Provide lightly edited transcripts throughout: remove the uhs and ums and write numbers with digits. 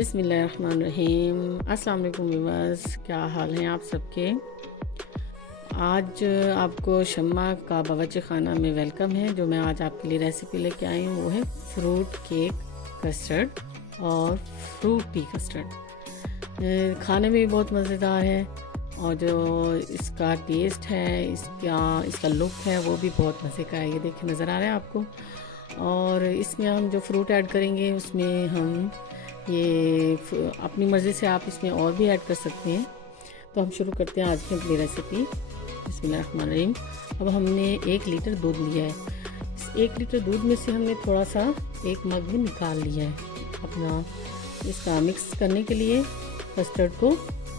बिस्मिल्लाहिर्रहमानिर्रहीम। अस्सलाम वालेकुम व्यूअर्स, क्या हाल हैं आप सबके। आज आपको शम्मा का बावर्ची खाना में वेलकम है। जो मैं आज आपके लिए रेसिपी लेके आई हूँ वो है फ्रूट केक कस्टर्ड और फ्रूटी कस्टर्ड। खाने में भी बहुत मज़ेदार है और जो इसका टेस्ट है, इसका लुक है वो भी बहुत मज़े का है। ये देखिए नज़र आ रहा है आपको। और इसमें हम जो फ्रूट ऐड करेंगे उसमें हम ये अपनी मर्ज़ी से आप इसमें और भी ऐड कर सकते हैं। तो हम शुरू करते हैं आज की अपनी रेसिपी। बिस्मिल्लाहिर्रहमानिर्रहीम। अब हमने 1 लीटर दूध लिया है। इस 1 लीटर दूध में से हमने थोड़ा सा 1 मग में निकाल लिया है अपना इसका मिक्स करने के लिए कस्टर्ड को,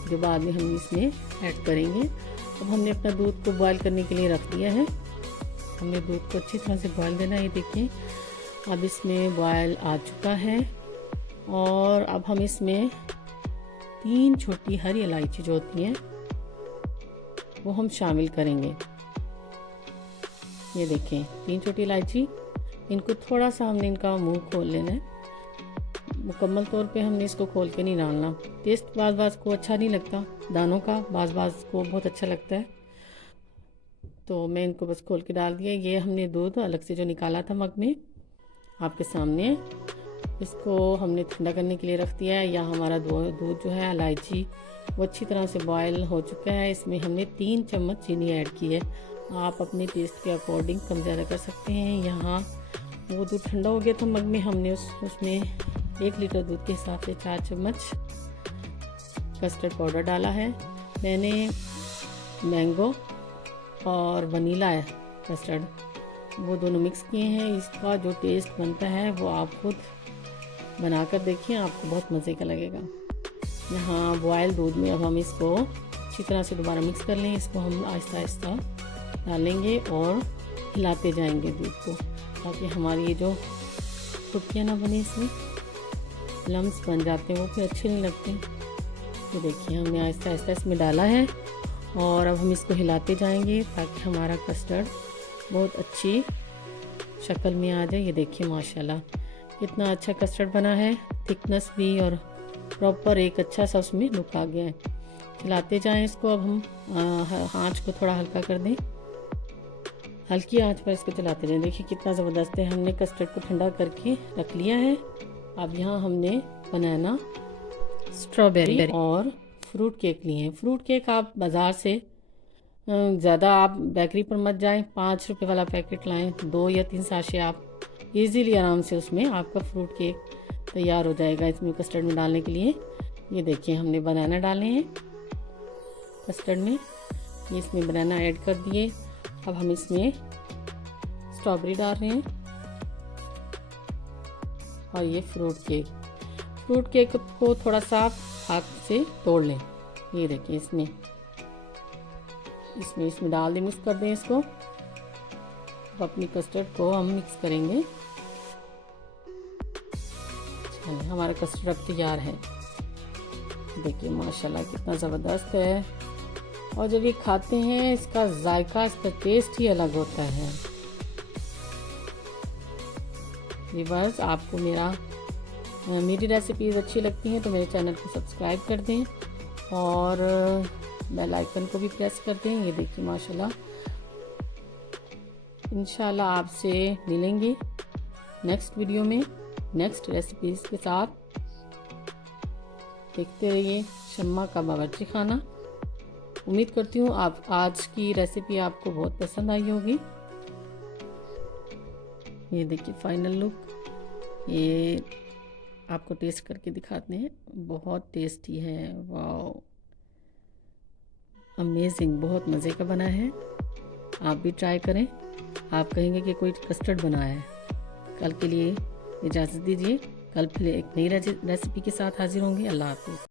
जो बाद में हम इसमें ऐड करेंगे। अब हमने अपना दूध को बॉयल करने के लिए रख दिया है। हमने दूध को अच्छी तरह से बॉयल देना है। ये देखिए अब इसमें बॉयल आ चुका है और अब हम इसमें 3 छोटी हरी इलायची जो होती हैं वो हम शामिल करेंगे। ये देखें 3 छोटी इलायची, इनको थोड़ा सा हमने इनका मुंह खोल लेना है। मुकम्मल तौर पे हमने इसको खोल के नहीं डालना। टेस्ट बाज़ को अच्छा नहीं लगता दानों का, बाज़ को बहुत अच्छा लगता है। तो मैं इनको बस खोल के डाल दिया। ये हमने दूध अलग से जो निकाला था मग में आपके सामने, इसको हमने ठंडा करने के लिए रख दिया है। या हमारा दूध जो है इलायची वो अच्छी तरह से बॉयल हो चुका है। इसमें हमने 3 चम्मच चीनी ऐड की है। आप अपने टेस्ट के अकॉर्डिंग कम ज़्यादा कर सकते हैं। यहाँ वो दूध ठंडा हो गया था मग में, हमने उसमें 1 लीटर दूध के हिसाब से 4 चम्मच कस्टर्ड पाउडर डाला है। मैंने मैंगो और वनीला कस्टर्ड वो दोनों मिक्स किए हैं। इसका जो टेस्ट बनता है वो आप खुद बनाकर देखिए, आपको बहुत मज़े का लगेगा। यहाँ बॉयल दूध में अब हम इसको अच्छी तरह से दोबारा मिक्स कर लें। इसको हम आहिस्ता आहिस्ता डालेंगे और हिलाते जाएंगे दूध को, ताकि हमारी ये जो टुकड़ियाँ ना बने, इसमें लम्स बन जाते हैं वो फिर अच्छे नहीं लगते। तो देखिए हमने आहिस्ता आहिस्ता इसमें डाला है और अब हम इसको हिलाते जाएंगे ताकि हमारा कस्टर्ड बहुत अच्छी शक्ल में आ जाए। ये देखिए माशाल्लाह कितना अच्छा कस्टर्ड बना है, थिकनेस भी और प्रॉपर एक अच्छा सा उसमें लुक आ गया है। हिलाते जाएं इसको। अब हम आँच को थोड़ा हल्का कर दें, हल्की आंच पर इसको चलाते जाएं। देखिए कितना ज़बरदस्त है। हमने कस्टर्ड को ठंडा करके रख लिया है। अब यहाँ हमने बनाना, स्ट्रॉबेरी और फ्रूट केक लिए हैं। फ्रूट केक आप बाज़ार से ज़्यादा आप बेकरी पर मत जाएं, 5 रुपये वाला पैकेट लाएं। 2 या 3 साशे आप इजीली आराम से उसमें आपका फ्रूट केक तैयार हो जाएगा इसमें कस्टर्ड में डालने के लिए। ये देखिए हमने बनाना डाले हैं कस्टर्ड में, ये इसमें बनाना ऐड कर दिए। अब हम इसमें स्ट्रॉबेरी डाल रहे हैं और ये फ्रूट केक को थोड़ा सा आप हाथ से तोड़ लें। ये देखिए इसमें डाल दें, मिक्स कर दें इसको। अब अपनी कस्टर्ड को हम मिक्स करेंगे। हमारा कस्टर्ड अब तैयार है। देखिए माशाल्लाह कितना ज़बरदस्त है। और जब ये खाते हैं इसका जायका, इसका टेस्ट ही अलग होता है। व्यूअर्स, आपको मेरी रेसिपीज़ अच्छी लगती हैं तो मेरे चैनल को सब्सक्राइब कर दें और बेल आइकन को भी प्रेस कर दें। ये देखिए माशाल्लाह, इंशाल्लाह आपसे मिलेंगे नेक्स्ट वीडियो में नेक्स्ट रेसिपीज़ के साथ। देखते रहिए शम्मा का बावर्ची खाना। उम्मीद करती हूँ आप आज की रेसिपी आपको बहुत पसंद आई होगी। ये देखिए फाइनल लुक, ये आपको टेस्ट करके दिखाते हैं। बहुत टेस्टी है, वाह अमेजिंग, बहुत मज़े का बना है। आप भी ट्राई करें, आप कहेंगे कि कोई कस्टर्ड बनाया है। कल के लिए इजाज़त दीजिए, कल फिर एक नई रेसिपी के साथ हाजिर होंगे। अल्लाह हाफ़िज़।